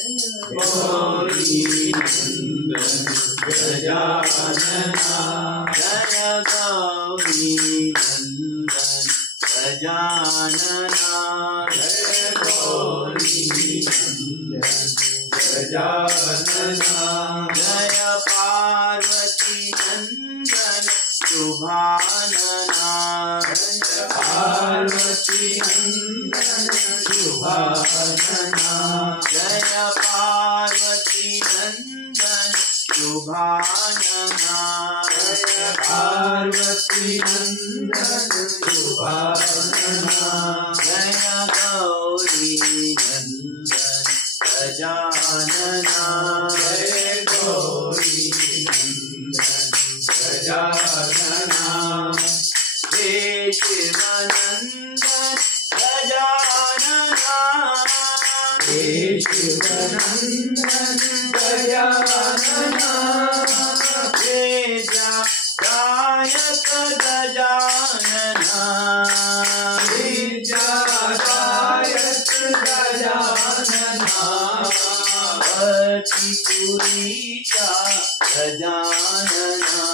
गौरी नंदन गजानना जय गौरी नंदन गजानना जय गौरी नंदन गजानना जय पार्वती नंदन शुभानना जय पार्वती नंदन शुभानना जय पार्वती नंदन शुभानना जय पार्वती नंदन शुभानना जय गौरी नंदन गजानना जय गौरी नंदन गजानना हे शिवानंदन गजानना हे शिवानंदन गजानना हे गायक गजानना हे गायक गजानना भक्ति पुरीशा गजानना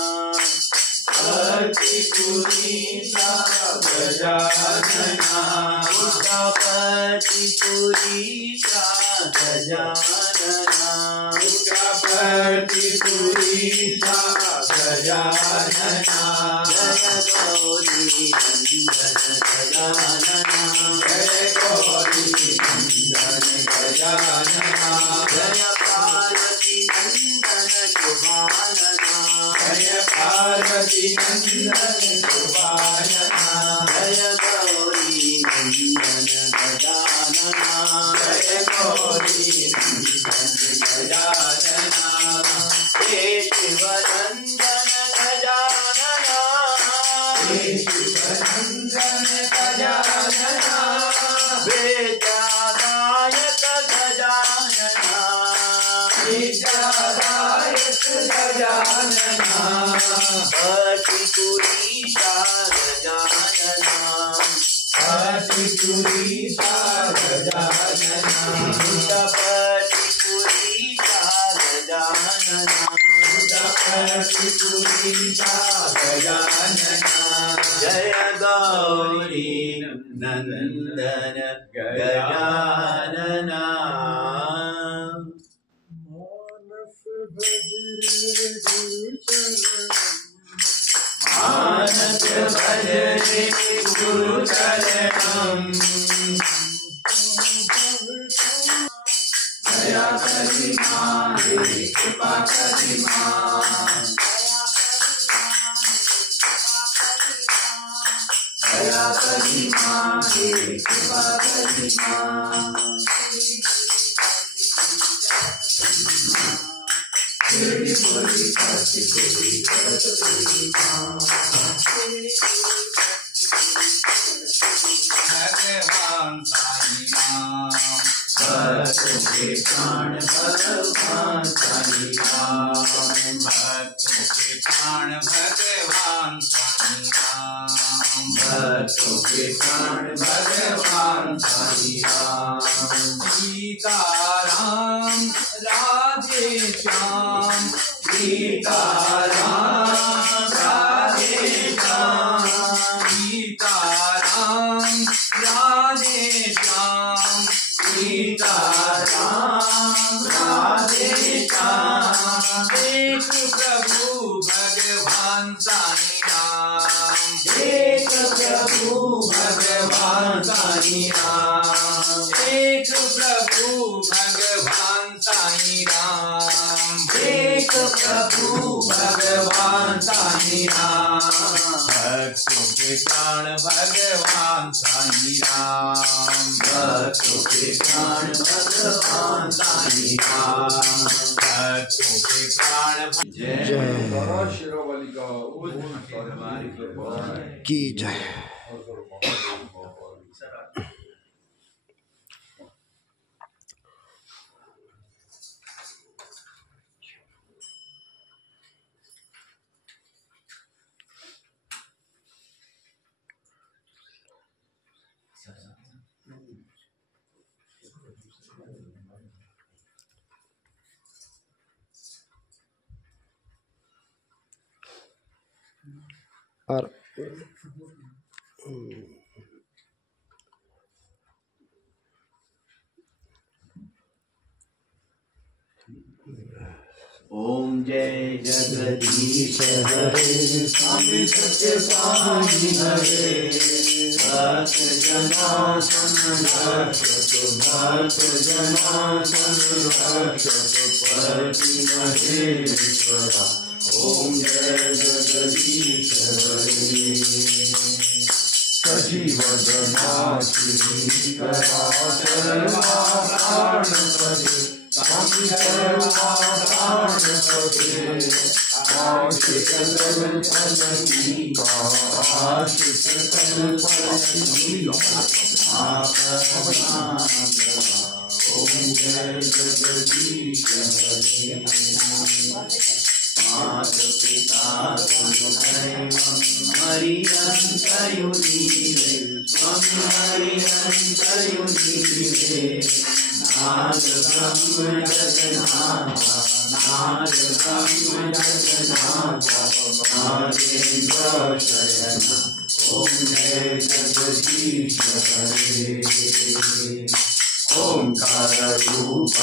भक्ति पुरीशा गजानना उग्रपति पुरीशा गजानना उग्रपति पुरीशा गजानना जय गौरी नंदन गजानना जय गौरी नंदन गजानना जय पार्वती नंदन शुभानना जय पार्वती नंदन शुभानना जय गौरी नंदन गजानना जय गौरी नंदन गजानना हे शिवनंदन गजानना हे शिवनंदन गजानना वेदायक गजानना वेदायक गजानना भक्ति पुरीशा गजानना भक्ति पुरीशा गजानना उग्रपति पुरीशा गजानना उग्रपति पुरीशा गजानना जय गौरी नंदन गजानना मानस भजरे गुरु चरणम दया करी मां कृपा करी मां दया करी मां कृपा करी मां तेरी बोली काशी कोई करत कोई मां भगवान साई राम भक्तों के प्राण भगवान साई राम भक्तों के प्राण भगवान साई राम भक्तों के प्राण भगवान साई राम सीताराम राधे श्याम सीताराम राधे श्याम सीताराम राधे श्याम सीताराम राधे श्याम एक प्रभु भगवान साई राम एक प्रभु भगवान साई राम एक प्रभु भगवान साई राम एक प्रभु भगवान साई राम भक्तों के प्राण भगवान साई राम भक्तों के प्राण भगवान साई राम भक्तों के प्राण जय की जय। और ओम जय जगदीश हरे स्वामी सत्य साई हरे भक्त जनार्दन रक्षक भक्त जनार्दन रक्षक पति महेश्वरा ओम जय जगदीश हरे सजीवदना श्रीकरा सर्वाणपदे स्वामी सर्वाणपदे आशिष कल्पनतीका आशिष कल्पनतीका ओम जय जगदीश हरे माता पिता हरियंतयुनीरे स्वामी हरियंतयुनीरे नाद ब्रह्म जगन्नाथा नाद ब्रह्म जगन्नाथा नादेन्द्र शयन ओम जय जगदीश हरे ओंकार रूप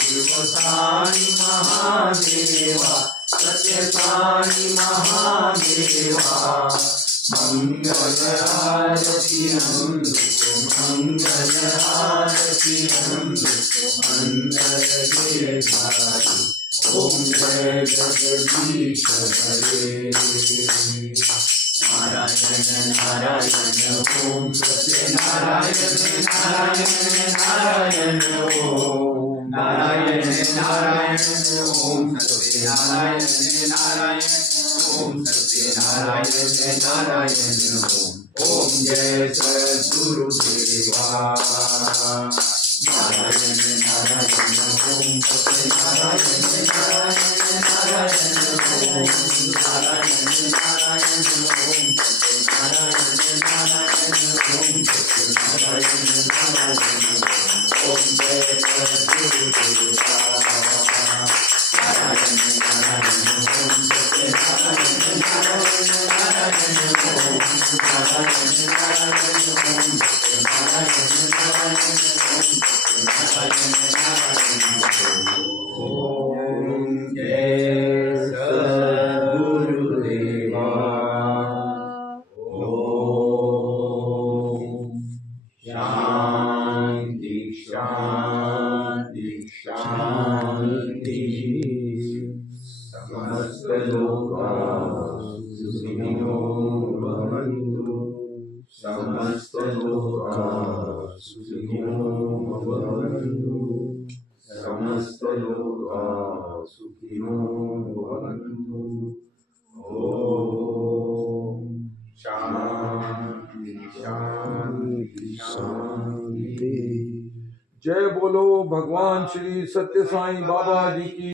शिव साई महादेवा सत्य साई महादेवा मंगल आरती मंगल आरती मंगल देवतारी ओम जय जगदीश हरे नारायण नारायण ओम सत्य नारायण नारायण नारायण ओम नारायण नारायण ओम सत्य नारायण नारायण ओम सत्य नारायण नारायण ओम जय सद्गुरुदेवा नारायण नारायण ओम सत्य नारायण नारायण नारायण ओम नारायण नारायण ओम सत्य नारायण नारायण ओम सत्य नारायण नारायण ओम जय सद्गुरुदेवा नारायण नारायण ओम सत्य नारायण नारायण नारायण ओम नारायण नारायण ओम सत्य नारायण नारायण ओम सत्य नारायण नारायण ओम जय सद्गुरुदेवा ओम शांति शांति शांति समस्त लोका सुखिनो भवन्तु समस्त लोका सुखिनो भवन्तु समस्त लोका सुखिनो भवन्तु ओम शांति शांति शांति। जय बोलो भगवान श्री सत्य साईं बाबा जी की।